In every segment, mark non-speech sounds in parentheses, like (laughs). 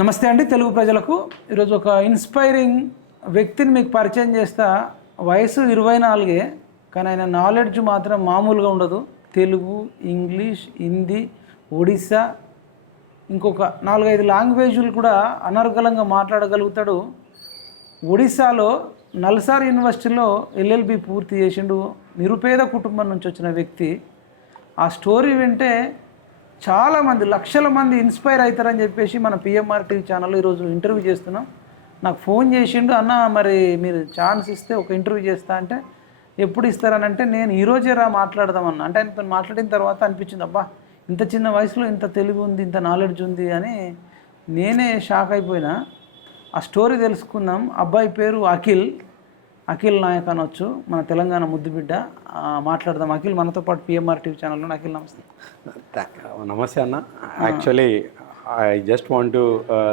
నమస్తే అండి తెలుగు ప్రజలకు. ఈరోజు ఒక ఇన్స్పైరింగ్ వ్యక్తిని మీకు పరిచయం చేస్తా. వయసు ఇరవై నాలుగే కానీ ఆయన నాలెడ్జ్ మాత్రం మామూలుగా ఉండదు. తెలుగు ఇంగ్లీష్ హిందీ ఒడిస్సా ఇంకొక నాలుగైదు లాంగ్వేజ్లు కూడా అనర్గలంగా మాట్లాడగలుగుతాడు. ఒడిశాలో నల్సార్ యూనివర్సిటీలో ఎల్ఎల్బి పూర్తి చేసిండు. నిరుపేద కుటుంబం నుంచి వచ్చిన వ్యక్తి. ఆ స్టోరీ వింటే చాలామంది లక్షల మంది ఇన్స్పైర్ అవుతారని చెప్పేసి మన పిఎంఆర్ టీవీ ఛానల్లో ఈరోజు ఇంటర్వ్యూ చేస్తున్నాం. నాకు ఫోన్ చేసిండు అన్న మరి మీరు ఛాన్స్ ఇస్తే ఒక ఇంటర్వ్యూ చేస్తా అంటే ఎప్పుడు ఇస్తారని అంటే నేను ఈరోజే రా మాట్లాడదామన్నా అంటే ఆయనతో మాట్లాడిన తర్వాత అనిపించింది అబ్బా ఇంత చిన్న వయసులో ఇంత తెలివి ఉంది ఇంత నాలెడ్జ్ ఉంది అని నేనే షాక్ అయిపోయినా. ఆ స్టోరీ తెలుసుకుందాం. అబ్బాయి పేరు అఖిల్. అఖిల్ నాయక్ అనొచ్చు మన తెలంగాణ ముద్దుబిడ్డ మాట్లాడదాం. అఖిల్ మనతో పాటు పిఎంఆర్ టీవీ ఛానల్లో అఖిల్ నమస్తే. నమస్తే అన్న. Actually I just want to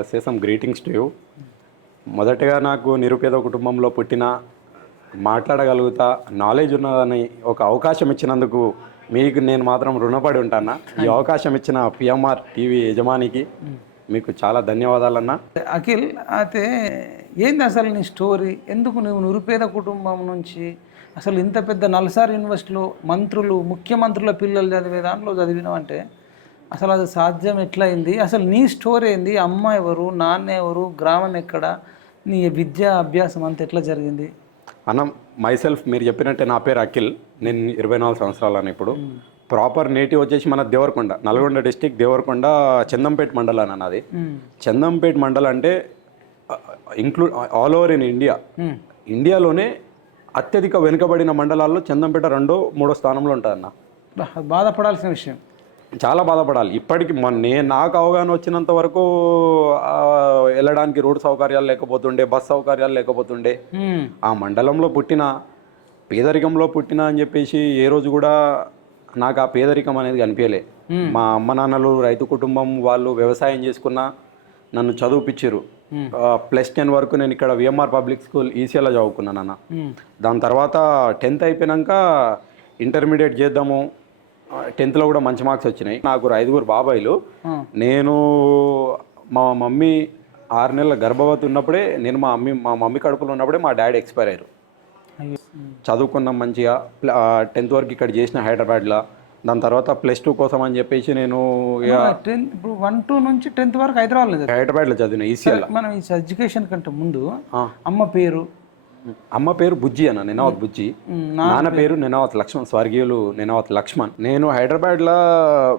say some greetings to you మొదటగా నాకు నిరుపేద కుటుంబంలో పుట్టిన మాట్లాడగలుగుతా నాలెడ్జ్ ఉన్నదని ఒక అవకాశం ఇచ్చినందుకు మీకు నేను మాత్రం రుణపడి ఉంటాను? ఈ అవకాశం ఇచ్చిన పిఎంఆర్ టీవీ యజమానికి. మీకు చాలా ధన్యవాదాలన్న. అఖిల్ అయితే ఏంది అసలు నీ స్టోరీ? ఎందుకు నువ్వు నిరుపేద కుటుంబం నుంచి అసలు ఇంత పెద్ద నల్సార్ యూనివర్సిటీలో మంత్రులు ముఖ్యమంత్రుల పిల్లలు చదివే దాంట్లో చదివినావంటే అసలు అది సాధ్యం ఎట్లయింది? అసలు నీ స్టోరీ ఏంది? అమ్మ ఎవరు? నాన్న ఎవరు? గ్రామం ఎక్కడ? నీ విద్యా అభ్యాసం అంతా ఎట్లా జరిగింది? అన్న మైసెల్ఫ్ మీరు చెప్పినట్టే నా పేరు అఖిల్. నేను ఇరవై నాలుగు సంవత్సరాలను ఇప్పుడు. ప్రాపర్ నేటివ్ వచ్చేసి మన దేవరకొండ నల్గొండ డిస్టిక్ దేవరకొండ చందంపేట మండలం అన్నది. చందంపేట మండలం అంటే include all over in India. ఇండియాలోనే అత్యధిక వెనుకబడిన మండలాల్లో చందంపేట రెండో మూడో స్థానంలో ఉంటుందన్న. బాధపడాల్సిన విషయం. చాలా బాధపడాలి. ఇప్పటికి మొన్న నేను నాకు అవగాహన వచ్చినంత వరకు వెళ్ళడానికి రోడ్ సౌకర్యాలు లేకపోతుండే బస్ సౌకర్యాలు లేకపోతుండే. ఆ మండలంలో పుట్టిన పేదరికంలో పుట్టిన అని చెప్పేసి ఏ రోజు కూడా నాకు ఆ పేదరికం అనేది కనిపించలే. మా అమ్మ నాన్నలు రైతు కుటుంబం వాళ్ళు వ్యవసాయం చేసుకున్న నన్ను చదివిపించారు ప్లస్ టెన్ వరకు నేను ఇక్కడ విఎంఆర్ పబ్లిక్ స్కూల్ ఈసీఎల్లో చదువుకున్నాను అన్న. దాని తర్వాత టెన్త్ అయిపోయినాక ఇంటర్మీడియట్ చేద్దాము. టెన్త్లో కూడా మంచి మార్క్స్ వచ్చినాయి. నాకు ఐదుగురు బాబాయిలు. నేను మా మమ్మీ ఆరు నెలల గర్భవతి ఉన్నప్పుడే నేను మా మమ్మీ మా మమ్మీ కడుపులో ఉన్నప్పుడే మా డాడీ ఎక్స్పైర్ అయ్యారు. అయ్యో చదువుకున్నాం మంచిగా. టెన్త్ వరకు ఇక్కడ చేసిన హైదరాబాద్లో. దాని తర్వాత ప్లస్ టూ కోసం అని చెప్పేసి నేను టెన్త్ ఇప్పుడు వన్ టూ నుంచి టెన్త్ వరకు హైదరాబాద్లో. హైదరాబాద్లో చదివిన ఈసీఎల్ మనం ఈ ఎడ్యుకేషన్ కంటే ముందు అమ్మ పేరు. అమ్మ పేరు బుజ్జి అన్న నినావత్ బుజ్జి. నాన్న పేరు. నినావత్ లక్ష్మణ్ స్వర్గీయులు నినావత్ లక్ష్మణ్. నేను హైదరాబాద్లో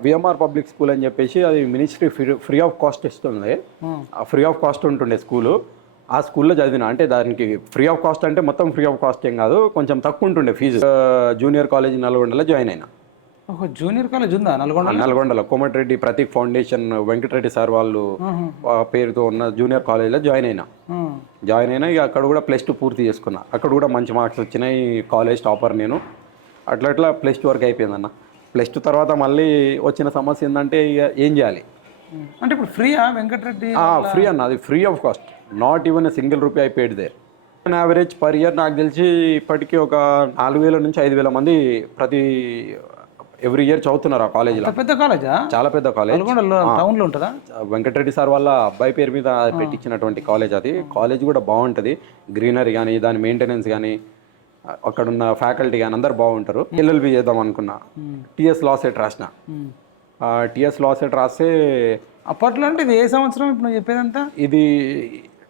విఎంఆర్ పబ్లిక్ స్కూల్ అని చెప్పేసి అది ministry free free of cost ఇస్తుంది ఆ ఫ్రీ ఆఫ్ కాస్ట్ ఉంటుండే స్కూలు. ఆ స్కూల్లో చదివిన అంటే దానికి ఫ్రీ ఆఫ్ కాస్ట్ అంటే మొత్తం ఫ్రీ ఆఫ్ కాస్ట్ ఏం కాదు కొంచెం తక్కువ ఉంటుండే ఫీజు. జూనియర్ కాలేజ్ నల్గొండలో జాయిన్ అయినా. ఒక జూనియర్ కాలేజ్ ఉందా నల్గొండ నల్గొండలో. కోమటిరెడ్డి ప్రతీక్ ఫౌండేషన్ వెంకటరెడ్డి సార్ వాళ్ళు పేరుతో ఉన్న జూనియర్ కాలేజ్లో జాయిన్ అయినా. జాయిన్ అయినా ఇక అక్కడ కూడా ప్లస్ టూ పూర్తి చేసుకున్నా. అక్కడ కూడా మంచి మార్క్స్ వచ్చినాయి కాలేజ్ టాపర్ నేను. అట్లా అట్లా ప్లస్ టూ వరకు అయిపోయిందన్న. ప్లస్ టూ తర్వాత మళ్ళీ వచ్చిన సమస్య ఏంటంటే ఇక ఏం చేయాలి? అంటే ఇప్పుడు ఫ్రీయా వెంకటరెడ్డి ఫ్రీ అన్న అది free of cost. Not even single rupee I paid there average per year నాకు తెలిసి ఇప్పటికీ ఒక నాలుగు వేల నుంచి ఐదు వేల మంది ప్రతి ఎవ్రీ ఇయర్ చదువుతున్నారు ఆ కాలేజీలో పెద్ద కాలేజా? చాలా పెద్ద కాలేజ్ టౌన్లో ఉంటుందా? వెంకటరెడ్డి సార్ వాళ్ళ అబ్బాయి పేరు మీద పెట్టించినటువంటి కాలేజ్ అది. కాలేజ్ కూడా బాగుంటుంది. గ్రీనరీ కానీ దాని మెయింటెనెన్స్ కానీ అక్కడ ఉన్న ఫ్యాకల్టీ కానీ అందరు బాగుంటారు. ఎల్ఎల్బి చేద్దాం అనుకున్నా. టిఎస్ లా సెట్ రాసిన. టిఎస్ లా సెట్ రాస్తే అప్పట్లో అంటే ఇది ఏ సంవత్సరం ఇప్పుడు నువ్వు చెప్పేదంతా? ఇది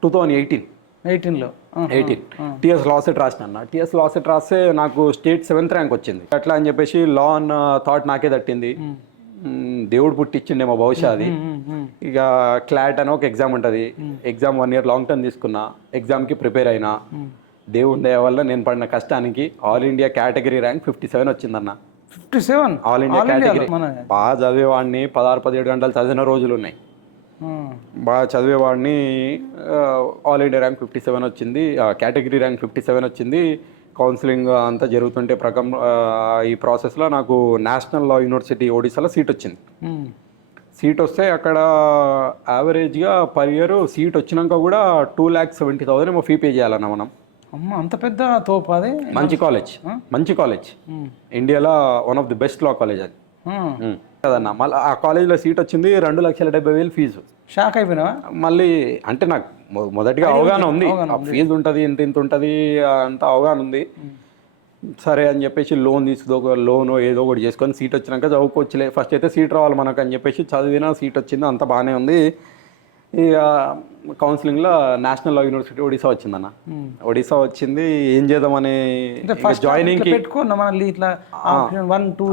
టూ థౌజండ్ ఎయిటీన్ ఎయిటీన్లో ఎయిటీన్ టిఎస్ లా సెట్ రాసిన అన్న టిఎస్ లా సెట్ రాస్తే నాకు స్టేట్ సెవెంత్ ర్యాంక్ వచ్చింది. అట్లా అని చెప్పేసి లా అన్న థాట్ నాకే తట్టింది. దేవుడు పుట్టించిండేమో బహుశా అది. ఇక క్లాట్ అని ఒక ఎగ్జామ్ ఉంటుంది. Exam one year long term తీసుకున్నా. ఎగ్జామ్కి ప్రిపేర్ అయినా. దేవుడి దయ వల్ల నేను పడిన కష్టానికి all India category rank fifty seven వచ్చిందన్న. Fifty seven all India category బాగా చదివేవాడిని పదహారు పదిహేడు గంటలు చదివిన రోజులు ఉన్నాయి. బాగా చదివేవాడిని all India rank fifty seven వచ్చింది. కేటగిరీ ర్యాంక్ ఫిఫ్టీ సెవెన్ వచ్చింది. కౌన్సిలింగ్ అంతా జరుగుతుంటే ప్రకం ఈ ప్రాసెస్లో నాకు నేషనల్ లా యూనివర్సిటీ ఒడిశాలో సీట్ వచ్చింది. సీట్ వస్తే అక్కడ యావరేజ్గా పర్ ఇయర్ సీట్ వచ్చినాక కూడా టూ ల్యాక్స్ సెవెంటీ థౌసండ్ ఏమో ఫీ పే చేయాలన్న మనం. అమ్మ అంత పెద్ద తోపు అది? మంచి కాలేజ్. మంచి కాలేజ్. ఇండియాలో one of the best law college అది. కదన్నా మళ్ళీ ఆ కాలేజీలో సీట్ వచ్చింది రెండు లక్షల డెబ్బై వేలు ఫీజు. షాక్ అయిపోయినావా? మళ్ళీ అంటే నాకు మొదటిగా అవగాహన ఉంది. ఫీజు ఉంటుంది ఇంత ఇంత ఉంటుంది అంత అవగాహన ఉంది. సరే అని చెప్పేసి లోన్ తీసుకో లోన్ ఏదో ఒకటి చేసుకొని సీట్ వచ్చినాక చదువుకోవచ్చులే. ఫస్ట్ అయితే సీట్ రావాలి మనకు అని చెప్పేసి చదివినా సీట్ వచ్చింది అంత బాగానే ఉంది. ఇక కౌన్సిలింగ్లో నేషనల్ లా యూనివర్సిటీ ఒడిశా వచ్చిందన్న. ఒడిశా వచ్చింది ఏం చేద్దామని మన ఇట్లా one two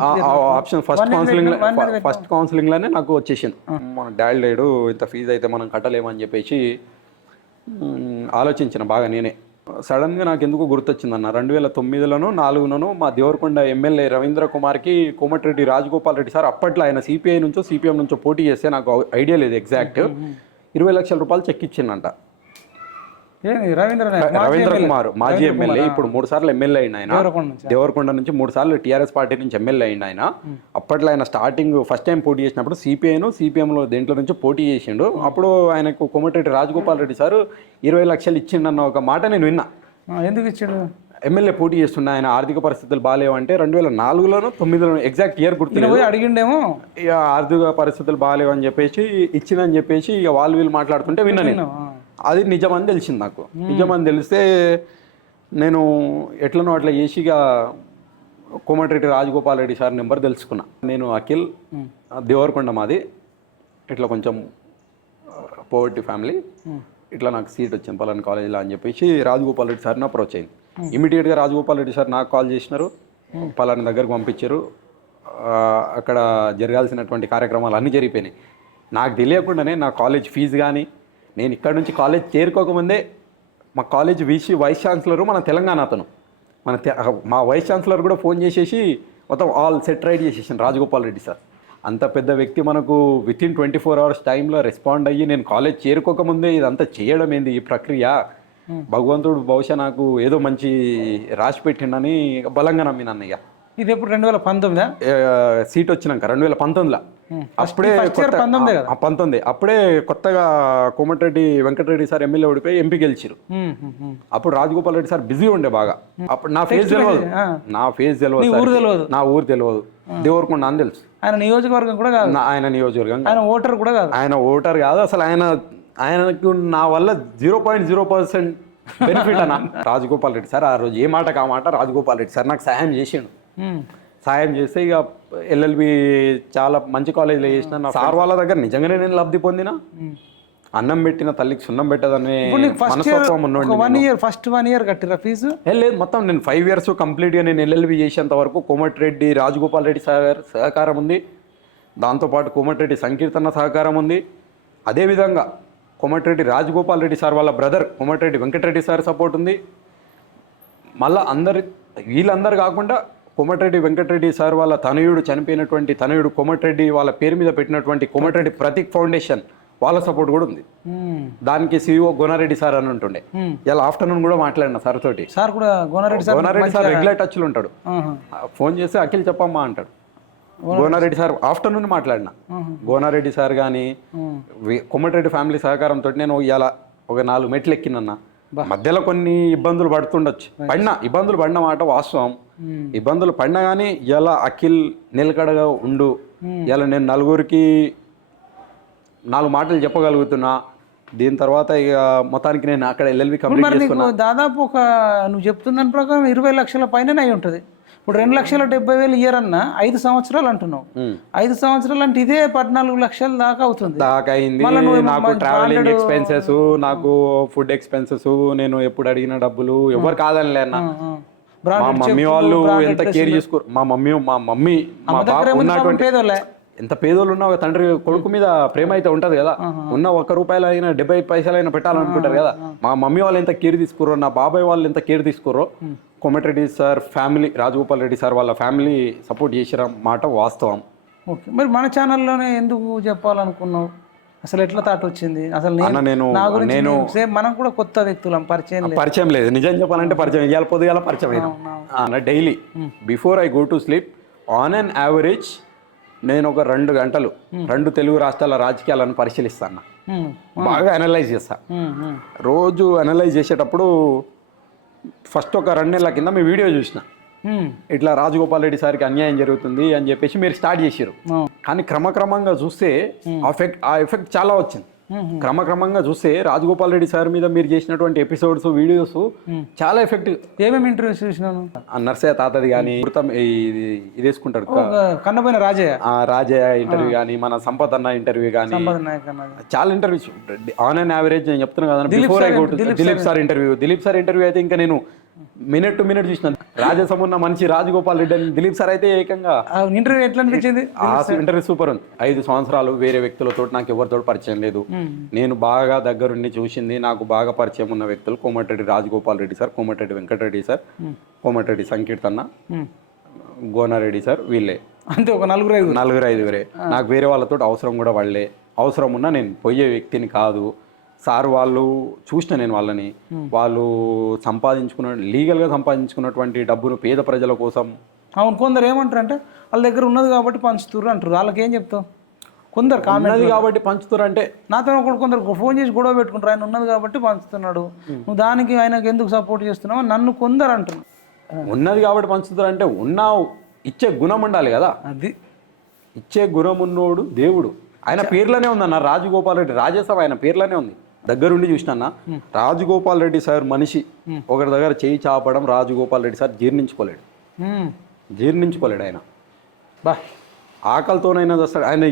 option first counselling first కౌన్సిలింగ్లోనే నాకు వచ్చేసింది. మన డాడీ లేడు ఇంత ఫీజు అయితే మనం కట్టలేమని చెప్పేసి ఆలోచించిన బాగా నేనే. సడన్గా నాకు ఎందుకు గుర్తొచ్చిందన్న రెండు వేల తొమ్మిదిలోనో నాలుగులోనో మా దేవరకొండ ఎమ్మెల్యే రవీంద్ర కుమార్కి కోమటిరెడ్డి రాజగోపాల్ రెడ్డి సార్ అప్పట్లో ఆయన సిపిఐ నుంచో సిపిఎం నుంచో పోటీ చేస్తే నాకు ఐడియా లేదు ఎగ్జాక్ట్. ఇరవై లక్షల రూపాయలు చెక్ ఇచ్చిండంట. ఏంది రవీంద్ర. కుమార్ మాజీ ఎమ్మెల్యే ఇప్పుడు మూడు సార్లు ఎమ్మెల్యే అయిన ఆయన. దేవరకొండ నుంచి. మూడు సార్లు టీఆర్ఎస్ పార్టీ నుంచి ఎమ్మెల్యే అయిన ఆయన. అప్పట్లో ఆయన స్టార్టింగ్ ఫస్ట్ టైం పోటీ చేసినప్పుడు సిపిఐను సిపిఎంలో దేంట్లో నుంచి పోటీ చేసిండు. అప్పుడు ఆయనకు కోమటిరెడ్డి రాజగోపాల్ రెడ్డి సార్ ఇరవై లక్షలు ఇచ్చిండన్న ఒక మాట నేను విన్నా. ఎందుకు ఇచ్చాడు? ఎమ్మెల్యే పోటీ చేస్తున్న ఆయన ఆర్థిక పరిస్థితులు బాగాలేవంటే రెండు వేల నాలుగులోనో తొమ్మిదిలోనో ఎగ్జాక్ట్ ఇయర్ పోయి అడిగిండేమో? ఇక ఆర్థిక పరిస్థితులు బాగాలేవని చెప్పేసి ఇచ్చిందని చెప్పేసి ఇక వాళ్ళు వీళ్ళు మాట్లాడుతుంటే విన్నా నేను. అది నిజమని తెలిసింది నాకు. నిజమని తెలిస్తే నేను ఎట్లనో అట్లా చేసి ఇక కోమటిరెడ్డి రాజగోపాల్ రెడ్డి సార్ నెంబర్ తెలుసుకున్నా. నేను అఖిల్ దేవరకొండ మాది. ఇట్లా కొంచెం పోవర్టీ ఫ్యామిలీ ఇట్లా నాకు సీట్ వచ్చింది పలానా కాలేజీలో అని చెప్పేసి రాజగోపాల్ రెడ్డి సార్ని అప్రోచ్ అయింది. ఇమీడియట్గా రాజగోపాల్ రెడ్డి సార్ నాకు కాల్ చేసినారు. పలానా దగ్గరకు పంపించారు. అక్కడ జరగాల్సినటువంటి కార్యక్రమాలు అన్నీ జరిగిపోయినాయి. నాకు తెలియకుండానే నా కాలేజ్ ఫీజు కానీ నేను ఇక్కడ నుంచి కాలేజ్ చేరుకోకముందే మా కాలేజ్ వీసీ వైస్ ఛాన్సలర్ మన తెలంగాణ అతను. మన మా వైస్ ఛాన్సలర్ కూడా ఫోన్ చేసేసి మొత్తం ఆల్ సెట్ రైడ్ చేసేసాను రాజగోపాల్ రెడ్డి సార్. అంత పెద్ద వ్యక్తి మనకు with in twenty four hours టైంలో రెస్పాండ్ అయ్యి నేను కాలేజ్ చేరుకోకముందే ఇదంతా చేయడం ఏంది ఈ ప్రక్రియ? భగవంతుడు బహుశా నాకు ఏదో మంచి రాసి పెట్టిండని బలంగా నమ్మినాను ఇక. ఇది ఎప్పుడు రెండు వేల పంతొమ్మిదా సీట్ వచ్చినాక రెండు వేల పంతొమ్మిదిలో అప్పుడే పంతొమ్మిదే అప్పుడే కొత్తగా కోమటిరెడ్డి వెంకటరెడ్డి సార్ ఎమ్మెల్యే ఓడిపోయి ఎంపీ గెలిచిరు. అప్పుడు రాజగోపాల్ రెడ్డి సార్ బిజీ ఉండే బాగా. అప్పుడు నా ఫేస్ తెలియదు. నా ఫేస్ తెలియదు నీ. ఊరు తెలియదు. నా ఊరు తెలియదు దేవరకొండ అని తెలుసు. ఆయన నియోజకవర్గం కూడా కాదు. ఆయన నియోజకవర్గం ఆయన ఓటర్ కూడా కాదు. ఆయన ఓటర్ కాదు. అసలు ఆయన ఆయనకు నా వల్ల zero point zero percent benefit అన్న. (laughs) రాజగోపాల్ రెడ్డి సార్ ఆ రోజు ఏ మాటకు ఆ మాట రాజగోపాల్ రెడ్డి సార్ నాకు సహాయం చేసిండు. సాయం చేస్తే ఇక ఎల్ఎల్బి చాలా మంచి కాలేజీలో చేసిన సార్ వాళ్ళ దగ్గర నిజంగానే నేను లబ్ధి పొందిన? అన్నం పెట్టిన తల్లికి సున్నం పెట్టదని మనస్తత్వం one year first one year కట్టిరా fee? లేదు మొత్తం నేను ఫైవ్ ఇయర్స్ కంప్లీట్గా నేను ఎల్ఎల్బి చేసేంత వరకు కోమటిరెడ్డి రాజగోపాల్ రెడ్డి సార్ సహకారం ఉంది. దాంతోపాటు కోమటిరెడ్డి సంకీర్తన సహకారం ఉంది. అదేవిధంగా కోమటిరెడ్డి రాజగోపాల్ రెడ్డి సార్ వాళ్ళ brother Komatireddy Venkatreddy sir support ఉంది మళ్ళీ అందరి వీళ్ళందరూ కాకుండా కోమటిరెడ్డి వెంకటరెడ్డి సార్ వాళ్ళ తనయుడు చనిపోయినటువంటి తనయుడు కోమటిరెడ్డి వాళ్ళ పేరు మీద పెట్టినటువంటి కోమటిరెడ్డి ప్రతీక్ ఫౌండేషన్ వాళ్ళ సపోర్ట్ కూడా ఉంది. దానికి సిఇఓ గుణారెడ్డి సార్ అని ఉంటుండే. ఇలా ఆఫ్టర్నూన్ కూడా మాట్లాడిన సార్ తోటి సార్ కూడా Gonareddy sir Gonareddy sir regular టచ్లో ఉంటాడు. ఫోన్ చేస్తే అఖిల్ చెప్పమ్మా అంటాడు గోనారెడ్డి సార్ ఆఫ్టర్నూన్ మాట్లాడిన. గోనారెడ్డి సార్ కానీ. కొమ్మటిరెడ్డి ఫ్యామిలీ సహకారంతో నేను ఇలా ఒక నాలుగు మెట్లు ఎక్కినన్న. మధ్యలో కొన్ని ఇబ్బందులు పడుతుండొచ్చు. పడిన ఇబ్బందులు పడిన మాట వాస్తవం. ఇబ్బందులు పడినా కానీ ఇలా అఖిల్ నిలకడగా ఉండు. ఇలా నేను నలుగురికి నాలుగు మాటలు చెప్పగలుగుతున్నా. దీని తర్వాత ఇక మొత్తానికి నేను అక్కడ ఎల్ఎల్బి కంప్లీట్ దాదాపు ఒక నువ్వు చెప్తున్న ప్రకారం ఇరవై లక్షల పైన అయి ఉంటుంది. ఇప్పుడు రెండు లక్షల డెబ్బై వేలు ఇయర్ అన్న ఐదు సంవత్సరాలు అంటున్నావు. ఐదు సంవత్సరాలు అంటే ఇదే పద్నాలుగు లక్షల దాకా అవుతుంది. దాకా అయింది నాకు ట్రావెలింగ్ ఎక్స్పెన్సెస్ నాకు ఫుడ్ ఎక్స్పెన్సెస్ నేను ఎప్పుడు అడిగిన డబ్బులు ఎవరు కాదని ఆ. మా మమ్మీ వాళ్ళు ఎంత కేర్. చేసుకోరు మా మమ్మీ మా మమ్మీ మా బాబు ఉన్నటువంటి ఎంత పేదోళ్ళు ఉన్నా ఒక తండ్రి కొడుకు మీద ప్రేమ అయితే ఉంటది కదా. ఉన్న ఒక్క రూపాయలు అయినా డెబ్బై పైసలు అయినా పెట్టాలనుకుంటారు కదా. మా మమ్మీ వాళ్ళు ఎంత కేర్ తీసుకుర్రో నా బాబాయ్ వాళ్ళు ఎంత care తీసుకుర్రో Komatireddy sir family Rajagopal Reddy sir వాళ్ళ ఫ్యామిలీ సపోర్ట్ చేసిన మాట వాస్తవం. ఓకే. మరి మన ఛానల్లోనే ఎందుకు చెప్పాలనుకున్నావు? అసలు ఎట్లా థాట్ వచ్చింది? అసలు అన్న నేను నేను మనం కూడా కొత్త వ్యక్తులం పరిచయం పరిచయం లేదు. నిజం చెప్పాలంటే పరిచయం. ఇవాళ పొద్దుగాల పరిచయం అయినా daily. Before I go to sleep on an average నేను ఒక రెండు గంటలు రెండు తెలుగు రాష్ట్రాల రాజకీయాలను పరిశీలిస్తాను బాగా అనలైజ్ చేస్తా. రోజు అనలైజ్ చేసేటప్పుడు ఫస్ట్ ఒక రెండు నెలల కింద మీ వీడియో చూసిన. ఇట్లా రాజగోపాల్ రెడ్డి సార్కి అన్యాయం జరుగుతుంది అని చెప్పేసి మీరు స్టార్ట్ చేశారు అవును. కానీ క్రమక్రమంగా చూస్తే ఆ ఎఫెక్ట్ ఆ ఎఫెక్ట్ చాలా వచ్చింది. క్రమక్రమంగా చూస్తే రాజగోపాల్ రెడ్డి సార్ మీద మీరు చేసినటువంటి ఎపిసోడ్స్ వీడియోస్ చాలా ఎఫెక్టివ్ ఏమేమి ఇంటర్వ్యూస్ చూసినాను? నర్సయ్య తాతది కానీ వృతం ఇది ఇది వేసుకుంటాడు కన్నపోయిన రాజయ్య. ఆ రాజయ్య ఇంటర్వ్యూ కానీ మన సంపత్ అన్న ఇంటర్వ్యూ కానీ చాలా ఇంటర్వ్యూస్ ఆన్ అండ్ యావరేజ్ నేను చెప్తున్నా కదా Dilip sir interview Dilip sir interview అయితే ఇంకా నేను మినిట్ టు మినిట్ చూసిన. రాజసమున్న మనిషి రాజగోపాల్ రెడ్డి అని దిలీప్ సార్ అయితే ఏకంగా. ఇంటర్వ్యూ ఎట్లా అనిపించింది? ఆ ఇంటర్వ్యూ సూపర్ ఉంది. ఐదు సంవత్సరాలు వేరే వ్యక్తులతో నాకు ఎవరితో పరిచయం లేదు. నేను బాగా దగ్గరుండి చూసింది నాకు బాగా పరిచయం ఉన్న వ్యక్తులు కోమటిరెడ్డి రాజగోపాల్ రెడ్డి సార్ కోమటిరెడ్డి వెంకటరెడ్డి సార్ కోమటిరెడ్డి సంకీర్తన్న. గోనారెడ్డి సార్ వీళ్ళే. అంతే ఒక నలుగురు ఐదుగురు. నలుగురు ఐదుగురే. నాకు వేరే వాళ్ళతో అవసరం కూడా వాళ్ళే. అవసరం ఉన్నా నేను పోయే వ్యక్తిని కాదు. సార్ వాళ్ళు చూసిన నేను వాళ్ళని వాళ్ళు సంపాదించుకున్న లీగల్గా సంపాదించుకున్నటువంటి డబ్బును పేద ప్రజల కోసం. అవును కొందరు ఏమంటారు అంటే వాళ్ళ దగ్గర ఉన్నది కాబట్టి పంచుతుర్రు అంటారు. వాళ్ళకి ఏం చెప్తావు? కొందరు ఉన్నది కాబట్టి పంచుతారంటే నాతో ఒకడు కొందరు ఫోన్ చేసి గొడవ పెట్టుకుంటారు. ఆయన ఉన్నది కాబట్టి పంచుతున్నాడు. నువ్వు దానికి ఆయనకు ఎందుకు సపోర్ట్ చేస్తున్నావు నన్ను కొందరు అంటున్నారు. ఉన్నది కాబట్టి పంచుతారంటే ఉన్న ఇచ్చే గుణం ఉండాలి కదా. అది. ఇచ్చే గుణం ఉన్నోడు దేవుడు. ఆయన పేర్లోనే ఉందన్న రాజగోపాల్ రెడ్డి రాజ్యసభ ఆయన పేర్లోనే ఉంది. దగ్గరుండి చూసినా రాజగోపాల్ రెడ్డి సార్ మనిషి ఒకరి దగ్గర చేయి చాపడం రాజగోపాల్ రెడ్డి సార్ జీర్ణించుకోలేడు. జీర్ణించుకోలేడు ఆయన. బా. ఆకలితోనైనా చేస్తాడు. ఆయన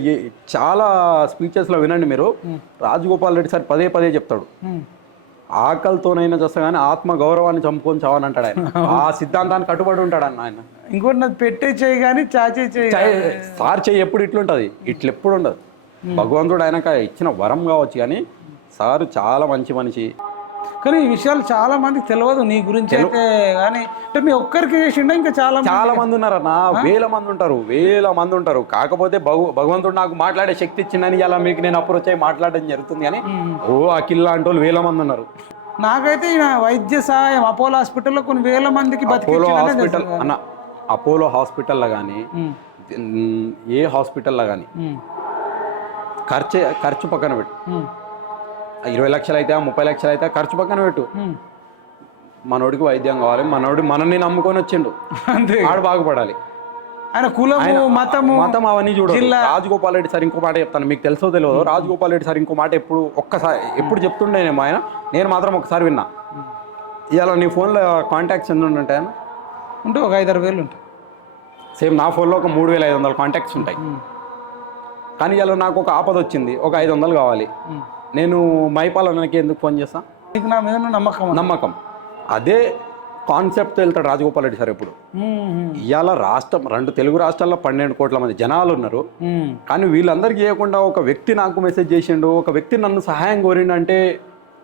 చాలా స్పీచెస్లో వినండి మీరు. రాజగోపాల్ రెడ్డి సార్ పదే పదే చెప్తాడు. ఆకలితోనైనా చేస్తా కానీ ఆత్మ గౌరవాన్ని చంపుకొని చావని అంటాడు ఆయన. (laughs) ఆ సిద్ధాంతానికి కట్టుబడి ఉంటాడు అన్న ఆయన. ఇంకోటి నాది పెట్టే చేయి కానీ చాచే చేయి సార్ చెయ్యి ఎప్పుడు ఇట్లుంటుంది? ఇట్లా ఎప్పుడు ఉండదు భగవంతుడు ఆయనకు ఇచ్చిన వరం కావచ్చు కానీ సారు చాలా మంచి మనిషి. కానీ ఈ విషయాలు చాలా మందికి తెలియదు నీ గురించి అయితే కానీ అంటే మీ ఒక్కరికి చేసిండే ఇంకా చాలా చాలా మంది ఉన్నారన్న. వేల మంది ఉంటారు. వేల మంది ఉంటారు. కాకపోతే భగ భగవంతుడు నాకు మాట్లాడే శక్తి ఇచ్చిందని ఇలా మీకు నేను అప్రోచ్ అయ్యి మాట్లాడడం జరుగుతుంది కానీ ఓ అఖిల్ లాంటి వాళ్ళు వేల మంది ఉన్నారు. నాకైతే వైద్య సహాయం అపోలో హాస్పిటల్లో కొన్ని వేల మందికి అపోలో హాస్పిటల్. అన్న అపోలో హాస్పిటల్లో కానీ. ఏ హాస్పిటల్లో కానీ. ఖర్చు ఖర్చు పక్కన పెట్టు. ఇరవై లక్షలు అయితే ముప్పై లక్షలు అయితే ఖర్చు పక్కన పెట్టు. మనోడికి వైద్యం కావాలి మనోడి మనల్ని నమ్ముకొని వచ్చిండు. అంతే. ఆడు బాగుపడాలి. ఆయన కులము మతము మతం అవన్నీ చూడు. రాజగోపాల్ రెడ్డి సార్ ఇంకో మాట చెప్తాను మీకు తెలుసో తెలియదు. రాజగోపాల్ రెడ్డి సార్ ఇంకో మాట ఎప్పుడు ఒక్కసారి ఎప్పుడు చెప్తుండేనేమో ఆయన. నేను మాత్రం ఒకసారి విన్నా. ఇవాళ నీ ఫోన్లో కాంటాక్ట్స్ ఎన్ని ఉంటాయి ఆయన ఉంటే ఒక ఐదారు వేలు ఉంటాయి. సేమ్ నా ఫోన్లో ఒక మూడు వేల ఐదు వందల కాంటాక్ట్స్ ఉంటాయి. కానీ ఇలా నాకు ఒక ఆపద వచ్చింది ఒక ఐదు వందలు కావాలి. నేను మైపాలన్నకి ఎందుకు ఫోన్ చేస్తా నీకు నా మీద నమ్మకం. నమ్మకం అదే కాన్సెప్ట్తో వెళ్తాడు రాజగోపాల్ రెడ్డి సార్. ఉమ్. ఇవాళ రాష్ట్రం రెండు తెలుగు రాష్ట్రాల్లో పన్నెండు కోట్ల మంది జనాలు ఉన్నారు. కానీ వీళ్ళందరికీ చేయకుండా ఒక వ్యక్తి నాకు మెసేజ్ చేసిండు ఒక వ్యక్తి నన్ను సహాయం కోరిండు అంటే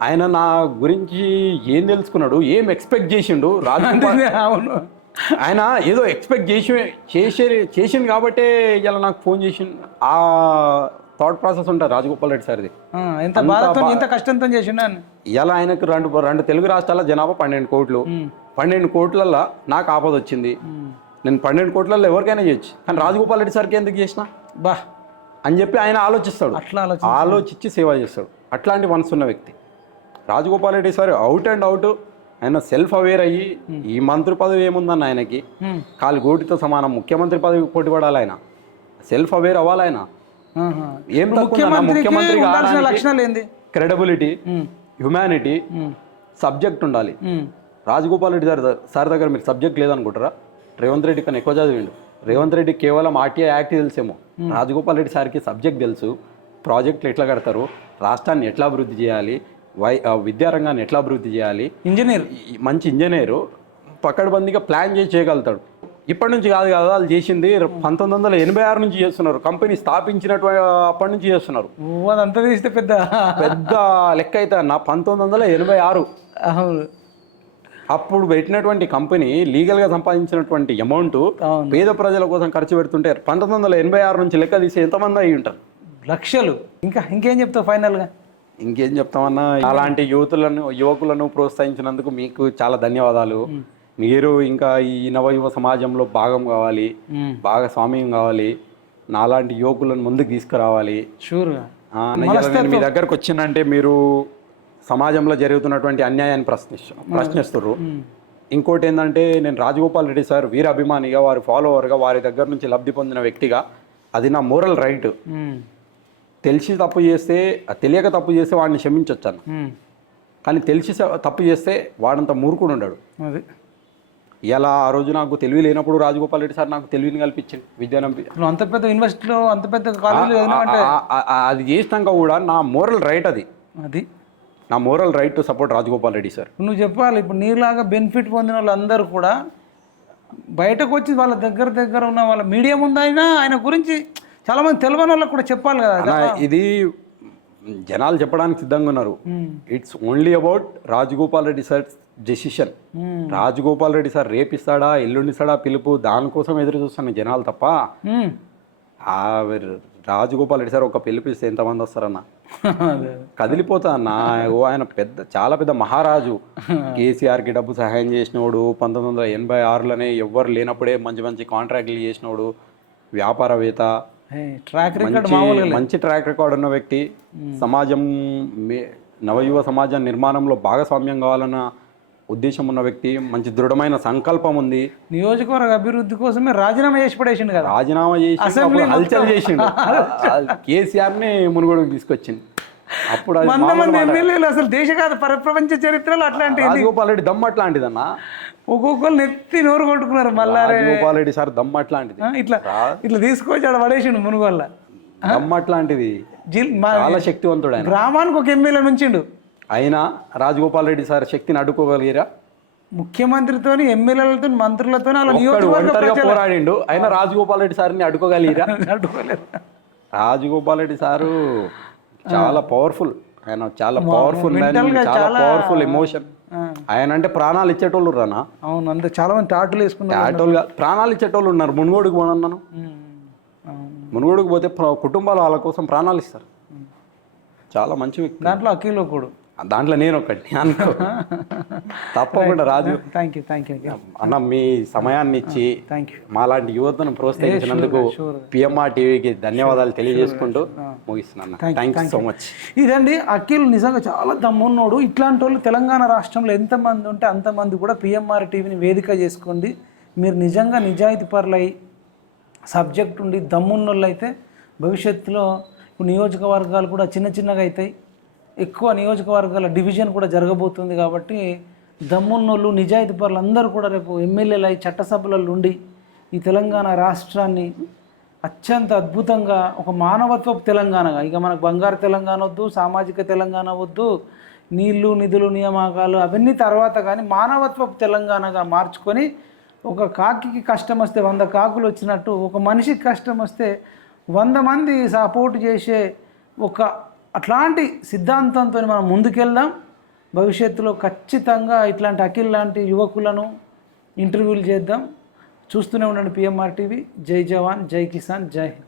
ఆయన నా గురించి ఏం తెలుసుకున్నాడు ఏం ఎక్స్పెక్ట్ చేసిండు రాజగోపాల్ అవును ఆయన ఏదో ఎక్స్పెక్ట్ చేసి చేసే చేసిండు కాబట్టే ఇలా నాకు ఫోన్ చేసిండు ఆ థాట్ ప్రాసెస్ ఉంటుంది రాజగోపాల్ రెడ్డి సార్ది. ఎంత బాధతో ఇంత కష్టంతో ఆయన. ఇలా ఆయనకు రెండు రెండు తెలుగు రాష్ట్రాల జనాభా పన్నెండు కోట్లు. పన్నెండు కోట్లల్లో నాకు ఆపద వచ్చింది. నేను పన్నెండు కోట్లలో ఎవరికైనా చేయొచ్చు. కానీ రాజగోపాల్ రెడ్డి సార్కి ఎందుకు చేసిన? బా. అని చెప్పి ఆయన ఆలోచిస్తాడు. అట్లా ఆలోచించి. సేవ చేస్తాడు. అట్లాంటి మనసు ఉన్న వ్యక్తి. Rajagopal Reddy sir out and out ఆయన సెల్ఫ్ అవేర్ అయ్యి ఈ మంత్రి పదవి ఏముందన్న ఆయనకి. కాలు గోటితో సమానం ముఖ్యమంత్రి పదవి పోటీ పడాలి ఆయన. సెల్ఫ్ అవేర్ అవ్వాలి ఆయన. ఏం ముఖ్యమంత్రి ఉండాల్సిన లక్షణాలు ఏంది క్రెడిబిలిటీ. హ్యుమానిటీ. సబ్జెక్ట్ ఉండాలి. రాజగోపాల్ రెడ్డి సార్ సార్ దగ్గర మీకు సబ్జెక్ట్ లేదనుకుంటారా? రేవంత్ రెడ్డి కన్నా ఎక్కువ చదివిండు. రేవంత్ రెడ్డి కేవలం ఆర్టీఐ యాక్ట్ తెలుసేమో. రాజగోపాల్ రెడ్డి సార్కి సబ్జెక్ట్ తెలుసు. ప్రాజెక్టులు ఎట్లా కడతారు? రాష్ట్రాన్ని ఎట్లా అభివృద్ధి చేయాలి? వై విద్యారంగాన్ని ఎట్లా అభివృద్ధి చేయాలి? ఇంజనీర్. మంచి ఇంజనీరు పకడ్బందీగా ప్లాన్ చేసి చేయగలుగుతాడు. ఇప్పటి నుంచి కాదు కదా వాళ్ళు చేసింది పంతొమ్మిది వందల ఎనభై ఆరు నుంచి చేస్తున్నారు. కంపెనీ స్థాపించినటువంటి అప్పటి నుంచి చేస్తున్నారు. అదంతా తీస్తే పెద్ద. పెద్ద లెక్క అయితే అన్న పంతొమ్మిది వందల ఎనభై ఆరు. అవును. అప్పుడు పెట్టినటువంటి కంపెనీ లీగల్గా సంపాదించినటువంటి అమౌంట్. పేద ప్రజల కోసం ఖర్చు పెడుతుంటే పంతొమ్మిది వందల ఎనభై ఆరు నుంచి లెక్క తీసి ఎంతమంది అయి ఉంటారు? లక్షలు. ఇంకా ఇంకేం చెప్తావు ఫైనల్గా? ఇంకేం చెప్తామన్నా? అలాంటి యువతులను యువకులను ప్రోత్సహించినందుకు మీకు చాలా ధన్యవాదాలు. మీరు ఇంకా ఈ నవయువ సమాజంలో భాగం కావాలి భాగస్వామ్యం కావాలి నాలాంటి యువకులను ముందుకు తీసుకురావాలి. షూర్గా మీ దగ్గరకు వచ్చిందంటే మీరు సమాజంలో జరుగుతున్నటువంటి అన్యాయాన్ని ప్రశ్నిస్తు ప్రశ్నిస్తున్నారు ఇంకోటి ఏంటంటే నేను రాజగోపాల్ రెడ్డి సార్ వీర అభిమానిగా వారి ఫాలోవర్గా వారి దగ్గర నుంచి లబ్ధి పొందిన వ్యక్తిగా అది నా మోరల్ రైట్ తెలిసి తప్పు చేస్తే తెలియక తప్పు చేస్తే వాడిని క్షమించొచ్చాను కానీ తెలిసి తప్పు చేస్తే వాడంత మూర్ఖుడు ఉండడు. ఇలా ఆ రోజు నాకు తెలివి లేనప్పుడు రాజగోపాల్ రెడ్డి సార్ నాకు తెలివిని కల్పించింది విద్యానం నువ్వు అంత పెద్ద యూనివర్సిటీలో అంత పెద్ద కాలేజీలో అది చేసినాక కూడా నా మోరల్ రైట్ అది. అది? నా moral right to support Rajagopal Reddy sir. నువ్వు చెప్పాలి ఇప్పుడు నీలాగా బెనిఫిట్ పొందిన వాళ్ళందరూ కూడా బయటకు వచ్చి వాళ్ళ దగ్గర దగ్గర ఉన్న వాళ్ళ మీడియా ముందు అయినా ఆయన గురించి చాలా మంది తెలియని వాళ్ళకి కూడా చెప్పాలి కదా. ఇది జనాలు చెప్పడానికి సిద్ధంగా ఉన్నారు. It's only about Rajagopal Reddy sir decision Rajagopal Reddy sir రేపిస్తాడా ఎల్లుండిస్తాడా పిలుపు దానికోసం ఎదురు చూస్తాను జనాలు తప్ప రాజగోపాల్ రెడ్డి సార్ ఒక పిలిపిస్తే ఎంతమంది వస్తారన్న? కదిలిపోతా అన్న. ఓ ఆయన పెద్ద చాలా పెద్ద మహారాజు. కేసీఆర్కి డబ్బు సహాయం చేసినోడు పంతొమ్మిది వందల ఎనభై ఆరులోనే ఎవ్వరు లేనప్పుడే మంచి మంచి కాంట్రాక్ట్లు చేసినోడు వ్యాపారవేత్త ట్రాక్ రికార్డ్ మంచి మంచి ట్రాక్ రికార్డ్ ఉన్న వ్యక్తి సమాజం మే- నవయువ సమాజం నిర్మాణంలో భాగస్వామ్యం కావాలన్న ఉద్దేశం ఉన్న వ్యక్తి మంచి దృఢమైన సంకల్పం ఉంది. నియోజకవర్గ అభివృద్ధి కోసమే రాజీనామా చేసి పడేసిండు కదా. రాజీనామా చేసి అసెంబ్లీ అప్పుడు హల్చల్ చేసిండు. (laughs) కేసీఆర్ని మునుగోడుకు తీసుకొచ్చింది అప్పుడు అది వంద మామూలు మంది మాట. ఎమ్మెల్యేలు అసలు దేశ కాదు పర- ప్రపంచ చరిత్రలో అట్లాంటి రాజగోపాల్ రెడ్డి దమ్ అట్లాంటిదన్న? ఒక్కొక్కరు నెత్తి నోరు కొట్టుకున్నారు మళ్ళా రాజగోపాల్ రెడ్డి సార్ దమ్ అట్లాంటిది. ఇట్లా ఇట్లా తీసుకొచ్చి ఆడ పడేసిండు మునుగోళ్ళ. దమ్ అట్లాంటిది. చాలా శక్తివంతుడు ఆయన. గ్రామానికి ఒక ఎమ్మెల్యే నుంచిండు. అయినా రాజగోపాల్ రెడ్డి సార్ శక్తిని అడ్డుకోగలిగిరా? ముఖ్యమంత్రితోని ఎమ్మెల్యేలతో మంత్రులతో అలా పోరాడిండు. అయినా రాజగోపాల్ రెడ్డి సార్ని అడ్డుకోగలిగిరా? (laughs) అడ్డుకోలేరు రాజగోపాల్ రెడ్డి సారు చాలా పవర్ఫుల్ ఆయన చాలా పవర్ఫుల్ చాలా పవర్ఫుల్ ఎమోషన్. ఆయన అంటే ప్రాణాలు ఇచ్చేటోళ్ళు రానా అవును అంతే. చాలా మంది టాటలు వేసుకున్నారు కాదు, ప్రాణాలు ఇచ్చేటోళ్ళు ఉన్నారు. మునుగోడుకు పోనన్నాను. మునుగోడుకు పోతే కుటుంబాలు వాళ్ళ కోసం ప్రాణాలు ఇస్తారు. చాలా మంచి వ్యక్తి. దాంట్లో అఖిల్ ఒకడు దాంట్లో నేను ఒకటి అనుకో (laughs) తప్పకుండా Raju. Thank you thank you అన్న మీ సమయాన్ని ఇచ్చి థ్యాంక్ యూ మాలాంటి యువతను ప్రోత్సహించినందుకు పిఎంఆర్ టీవీకి ధన్యవాదాలు తెలియజేసుకుంటూ ముగిస్తున్నాను థ్యాంక్ యూ సో మచ్ ఇదండి అఖిల్ నిజంగా చాలా దమ్మున్నోడు. ఇట్లాంటి వాళ్ళు తెలంగాణ రాష్ట్రంలో ఎంతమంది ఉంటే అంతమంది కూడా పిఎంఆర్ టీవీని వేదిక చేసుకోండి. మీరు నిజంగా నిజాయితీ పరులై సబ్జెక్ట్ ఉండి దమ్మున్నోళ్ళు అయితే భవిష్యత్తులో నియోజకవర్గాలు కూడా చిన్న చిన్నగా అవుతాయి. ఎక్కువ నియోజకవర్గాల డివిజన్ కూడా జరగబోతుంది కాబట్టి దమ్మున్నోళ్ళు నిజాయితీ పరులు అందరూ కూడా రేపు ఎమ్మెల్యేలు అయి చట్టసభలలో ఉండి ఈ తెలంగాణ రాష్ట్రాన్ని అత్యంత అద్భుతంగా ఒక మానవత్వపు తెలంగాణగా ఇక మనకు బంగారు తెలంగాణ వద్దు సామాజిక తెలంగాణ వద్దు నీళ్ళు నిధులు నియామకాలు అవన్నీ తర్వాత కానీ మానవత్వపు తెలంగాణగా మార్చుకొని ఒక కాకికి కష్టం వస్తే వంద కాకులు వచ్చినట్టు ఒక మనిషికి కష్టం వస్తే వంద మంది సపోర్ట్ చేసే ఒక అట్లాంటి సిద్ధాంతంతో మనం ముందుకెళ్దాం. భవిష్యత్తులో ఖచ్చితంగా ఇట్లాంటి అఖిల్ లాంటి యువకులను ఇంటర్వ్యూలు చేద్దాం. చూస్తూనే ఉండండి పిఎంఆర్ టీవీ. జై జవాన్ జై కిసాన్ జై హింద్.